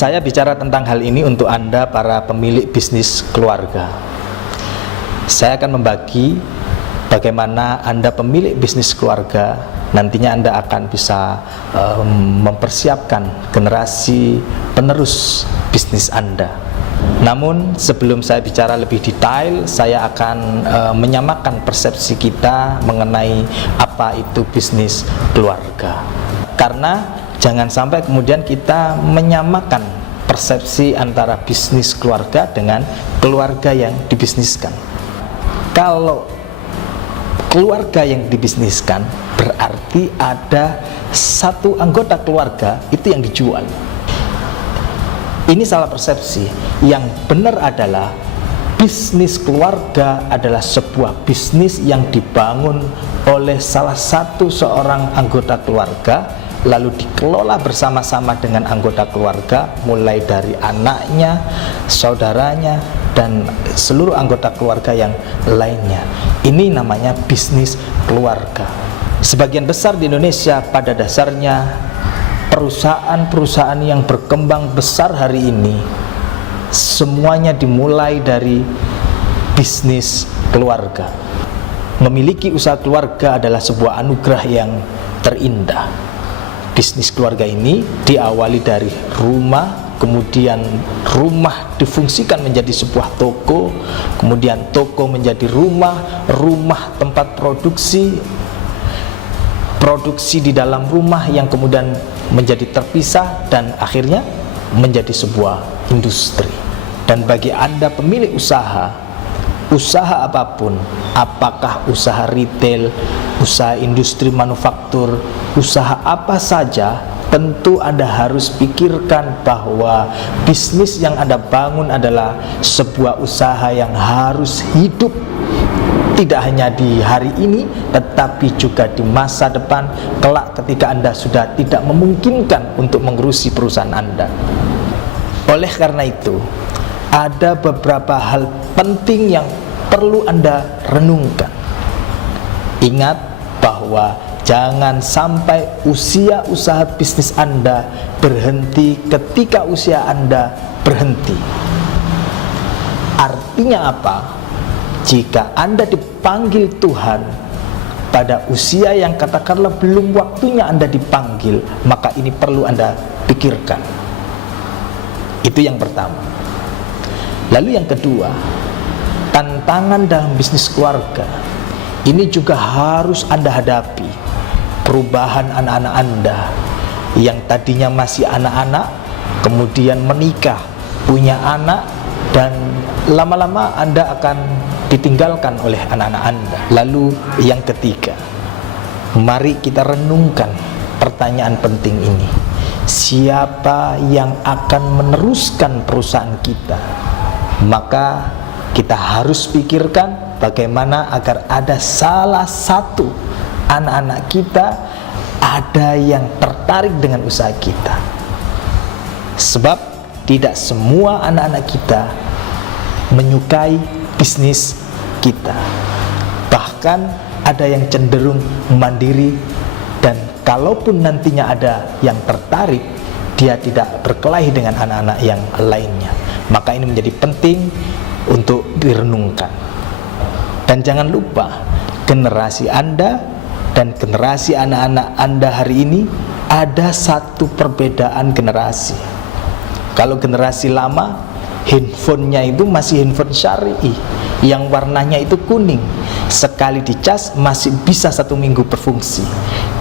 Saya bicara tentang hal ini untuk Anda para pemilik bisnis keluarga. Saya akan membagi bagaimana Anda pemilik bisnis keluarga, nantinya Anda akan bisa mempersiapkan generasi penerus bisnis Anda. Namun sebelum saya bicara lebih detail, saya akan menyamakan persepsi kita mengenai apa itu bisnis keluarga. Karena jangan sampai kemudian kita menyamakan persepsi antara bisnis keluarga dengan keluarga yang dibisniskan. Kalau keluarga yang dibisniskan, berarti ada satu anggota keluarga itu yang dijual. Ini salah persepsi. Yang benar adalah bisnis keluarga adalah sebuah bisnis yang dibangun oleh salah satu seorang anggota keluarga, lalu dikelola bersama-sama dengan anggota keluarga, mulai dari anaknya, saudaranya, dan seluruh anggota keluarga yang lainnya. Ini namanya bisnis keluarga. Sebagian besar di Indonesia pada dasarnya perusahaan-perusahaan yang berkembang besar hari ini semuanya dimulai dari bisnis keluarga. Memiliki usaha keluarga adalah sebuah anugerah yang terindah. Bisnis keluarga ini diawali dari rumah, kemudian rumah difungsikan menjadi sebuah toko, kemudian toko menjadi rumah, rumah tempat produksi di dalam rumah yang kemudian menjadi terpisah dan akhirnya menjadi sebuah industri. Dan bagi Anda pemilik usaha apapun, apakah usaha retail, usaha industri manufaktur, usaha apa saja, tentu Anda harus pikirkan bahwa bisnis yang Anda bangun adalah sebuah usaha yang harus hidup, tidak hanya di hari ini, tetapi juga di masa depan, kelak ketika Anda sudah tidak memungkinkan untuk mengurusi perusahaan Anda. Oleh karena itu, ada beberapa hal penting yang perlu Anda renungkan. Ingat bahwa jangan sampai usia usaha bisnis Anda berhenti ketika usia Anda berhenti. Artinya apa? Jika Anda dipanggil Tuhan pada usia yang katakanlah belum waktunya Anda dipanggil, maka ini perlu Anda pikirkan. Itu yang pertama. Lalu yang kedua, tantangan dalam bisnis keluarga ini juga harus Anda hadapi. Perubahan anak-anak Anda yang tadinya masih anak-anak, kemudian menikah, punya anak, dan lama-lama Anda akan ditinggalkan oleh anak-anak Anda. Lalu yang ketiga, mari kita renungkan pertanyaan penting ini. Siapa yang akan meneruskan perusahaan kita? Maka kita harus pikirkan bagaimana agar ada salah satu anak-anak kita ada yang tertarik dengan usaha kita. Sebab tidak semua anak-anak kita menyukai bisnis kita. Bahkan ada yang cenderung mandiri, dan kalaupun nantinya ada yang tertarik, dia tidak berkelahi dengan anak-anak yang lainnya. Maka ini menjadi penting untuk direnungkan. Dan jangan lupa, generasi Anda dan generasi anak-anak Anda hari ini ada satu perbedaan generasi. Kalau generasi lama, handphonenya itu masih handphone syar'i yang warnanya itu kuning, sekali dicas masih bisa 1 minggu berfungsi.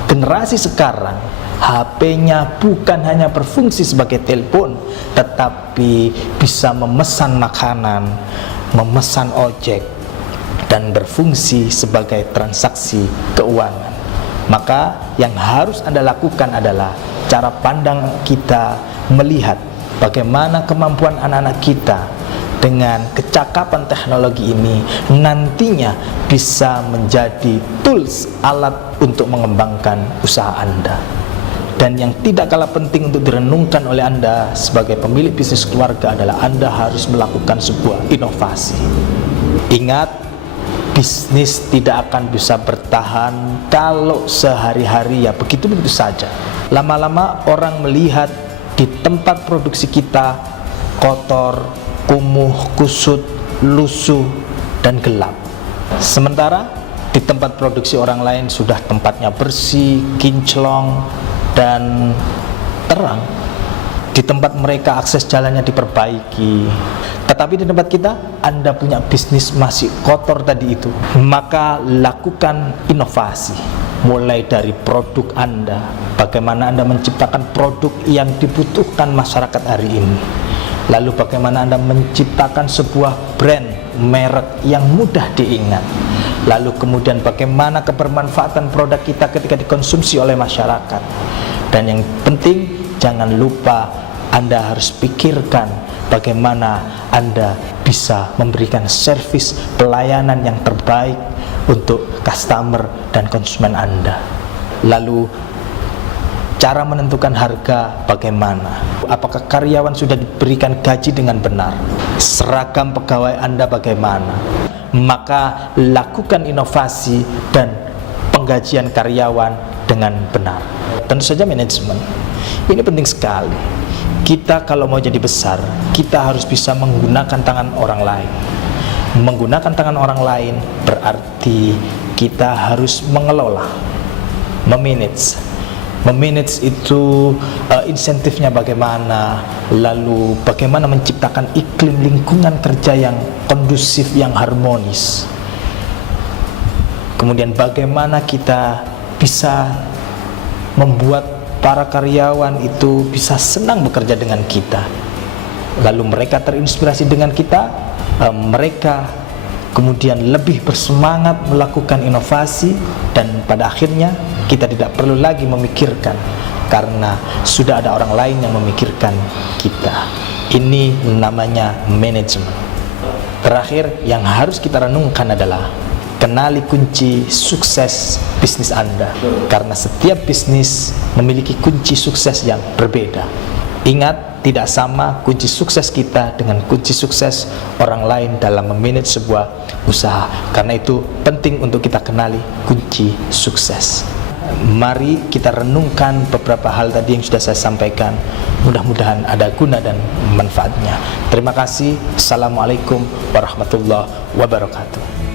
Generasi sekarang, HP-nya bukan hanya berfungsi sebagai telepon, tetapi bisa memesan makanan, memesan ojek, dan berfungsi sebagai transaksi keuangan. Maka yang harus Anda lakukan adalah cara pandang kita melihat bagaimana kemampuan anak-anak kita dengan kecakapan teknologi ini nantinya bisa menjadi tools, alat untuk mengembangkan usaha Anda. Dan yang tidak kalah penting untuk direnungkan oleh Anda sebagai pemilik bisnis keluarga adalah Anda harus melakukan sebuah inovasi. Ingat, bisnis tidak akan bisa bertahan kalau sehari-hari ya begitu-begitu saja. Lama-lama orang melihat di tempat produksi kita kotor, kumuh, kusut, lusuh, dan gelap. Sementara di tempat produksi orang lain sudah tempatnya bersih, kinclong, dan terang. Di tempat mereka akses jalannya diperbaiki. Tetapi di tempat kita, Anda punya bisnis masih kotor tadi itu. Maka lakukan inovasi. Mulai dari produk Anda, bagaimana Anda menciptakan produk yang dibutuhkan masyarakat hari ini. Lalu bagaimana Anda menciptakan sebuah brand, merek yang mudah diingat. Lalu kemudian bagaimana kebermanfaatan produk kita ketika dikonsumsi oleh masyarakat. Dan yang penting, jangan lupa Anda harus pikirkan bagaimana Anda bisa memberikan servis pelayanan yang terbaik untuk customer dan konsumen Anda. Lalu cara menentukan harga bagaimana? Apakah karyawan sudah diberikan gaji dengan benar? Seragam pegawai Anda bagaimana? Maka lakukan inovasi dan penggajian karyawan dengan benar. Tentu saja manajemen. Ini penting sekali. Kita kalau mau jadi besar, kita harus bisa menggunakan tangan orang lain. Menggunakan tangan orang lain berarti kita harus mengelola, memanage. Memanage itu insentifnya bagaimana, lalu bagaimana menciptakan iklim lingkungan kerja yang kondusif, yang harmonis. Kemudian bagaimana kita bisa membuat para karyawan itu bisa senang bekerja dengan kita. Lalu mereka terinspirasi dengan kita, mereka kemudian lebih bersemangat melakukan inovasi, dan pada akhirnya kita tidak perlu lagi memikirkan karena sudah ada orang lain yang memikirkan kita. Ini namanya manajemen. Terakhir yang harus kita renungkan adalah kenali kunci sukses bisnis Anda, karena setiap bisnis memiliki kunci sukses yang berbeda. Ingat, tidak sama kunci sukses kita dengan kunci sukses orang lain dalam memanage sebuah usaha. Karena itu penting untuk kita kenali kunci sukses. Mari kita renungkan beberapa hal tadi yang sudah saya sampaikan. Mudah-mudahan ada guna dan manfaatnya. Terima kasih. Assalamualaikum warahmatullahi wabarakatuh.